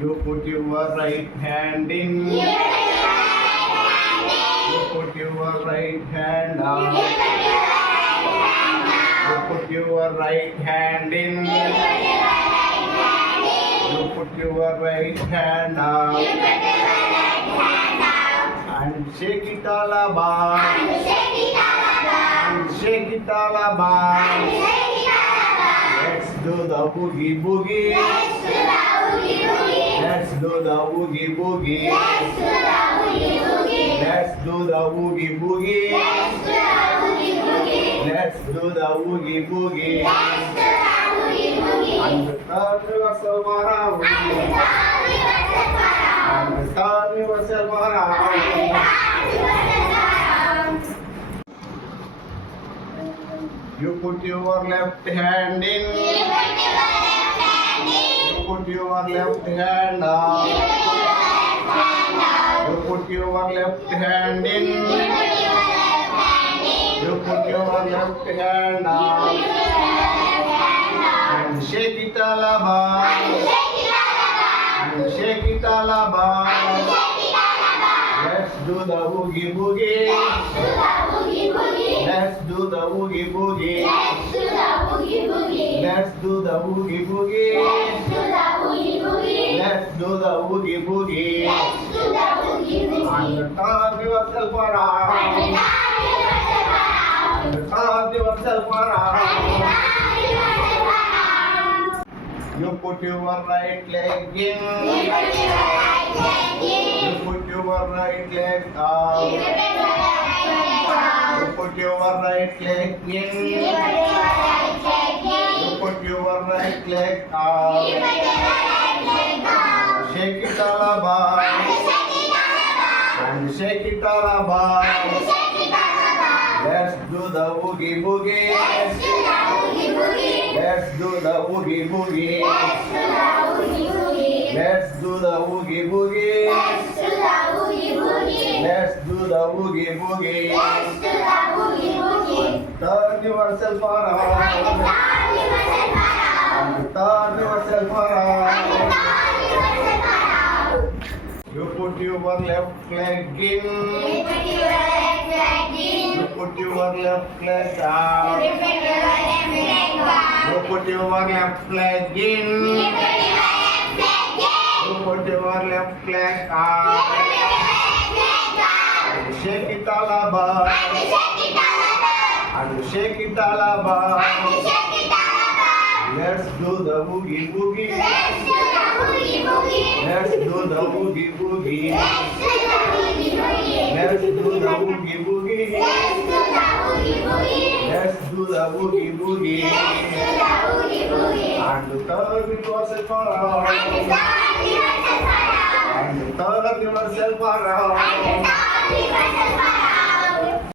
You put your right hand in. You put your right hand out. You put your right hand in. You put your right hand out. And shake it all about. And shake it all about. Let's do the boogie boogie. Let's do the boogie boogie. Let's do the boogie boogie. Let's do the boogie boogie. And the third yourself around. And the third yourself around. You put your left hand in. You put your left hand out. You put your left hand in. You put your left hand out. And shake it all about. And shake it all about. Let's do the boogie boogie. Let's do the boogie boogie. Let's do the boogie boogie. Let's do the boogie boogie. And turn yourself around. And turn yourself around. You put your right leg in. You put your right leg out. You put your right leg in. You put your right leg out. Shake it all about. And shake it all about. Let's do the boogie boogie. Let's do the boogie boogie. Let's do the boogie boogie. Let's do the boogie boogie. Turn yourself around. And turn yourself around. You put your left leg in. You put your left leg out. You put your left leg in. You put your left leg out. And shake it all about. And shake it all about. Let's do the boogie boogie. Let's do the boogie boogie. Let's do the boogie boogie. Let's do the boogie boogie. Let's do the boogie boogie. And turn yourself around. And turn yourself around.